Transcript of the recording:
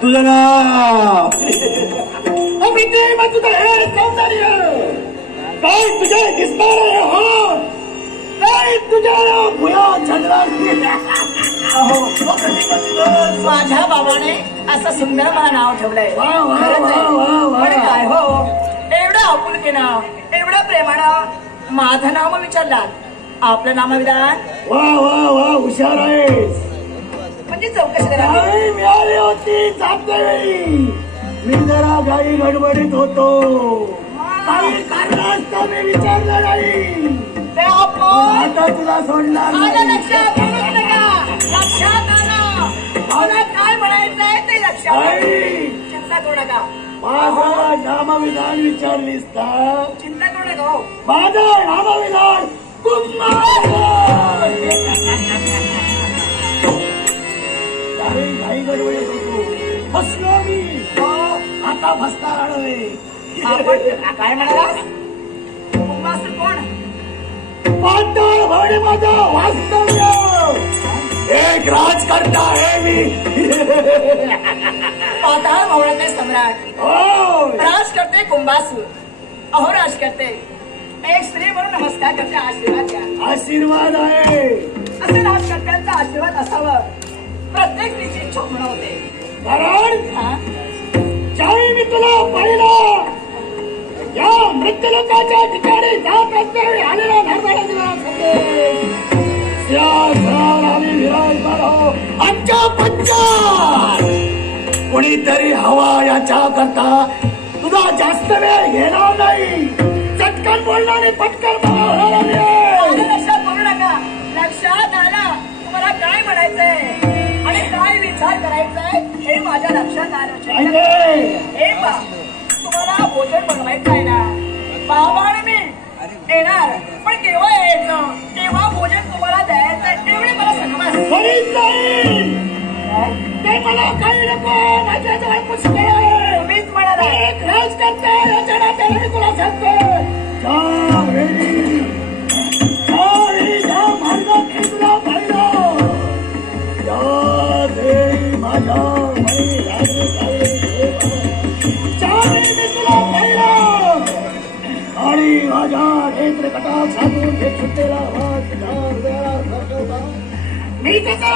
तुझं नाव मग तुझं हे सौंदर्य काय तुझे दिसणार आहे हो काय तुझ्या भुया छंद्रा माझ्या बाबाने असं सुंदर मला नाव ठेवलंय. पण काय हो एवढं आपुलकीनं एवढं प्रेमानं माझं नाव विचारलं. आपलं नामविधान वा वा वा हुशार आहेस. म्हणजे चौकशी करा मिळाली होती जाते वेळी मी जरा घाई गडबडीत होतो. काही कारणास्तव मी विचारलं नाही. ते आपण आता तुला सोडणार लक्षात आलं. मला काय म्हणायचंय ते लक्षात चिंता करू नका. माझं नामविधान विचारलीस का? चिंता करू नका. माझं नामविधान घाई गडबडीत होतो फसलो मी. आता फसणार नव्हे. आपण काय म्हणाला कुंभासूर कोण? पाताळ भाडे माझं वास्तव्य. एक राजकर्ता आहे मी. पाताळ भवनाचे सम्राट राज करते कुंभासूर. अहो राज करते एक स्त्री म्हणून नमस्कार करते. आशीर्वाद द्या. आशीर्वाद आहे असे राजकर्त्यांचा आशीर्वाद असावं प्रत्येक स्त्रीची इच्छा होते. कारण ज्यावेळी मी तुला पाहिलं या मृत्यूलोकाच्या ठिकाणी जात असल्यावेळी आलेला नरमाडा दिला विराजमान हो आमच्या पंचात. कुणीतरी हवा याच्या करता तुझा जास्त वेळ घेणार नाही. चटकन बोलणार आणि पटकन लक्षात बोलू नका. लक्षात आलं तुम्हाला काय म्हणायचंय आणि काय विचार करायचाय हे माझ्या लक्षात आलं. हे बा तुम्हाला भोजन बनवायचं आहे ना. बाबाने मी येणार पण केव्हा यायचं केव्हा भोजन तुम्हाला द्यायचं एवढे मला समज. ते मला काही नको. माझ्याजवळ पुष्कळ आहे. मीच म्हणाला एक राजकर्ता याच्या नात्याने मी तुला सांगतो ज्या मार्गात मी तुला पाहिलं त्यावेळी माझ्या ज्यावेळी मी तुला पाहिलं आणि माझ्या नेत्र कटाक्षातून एक सुट्टेला आवाज मी त्याचा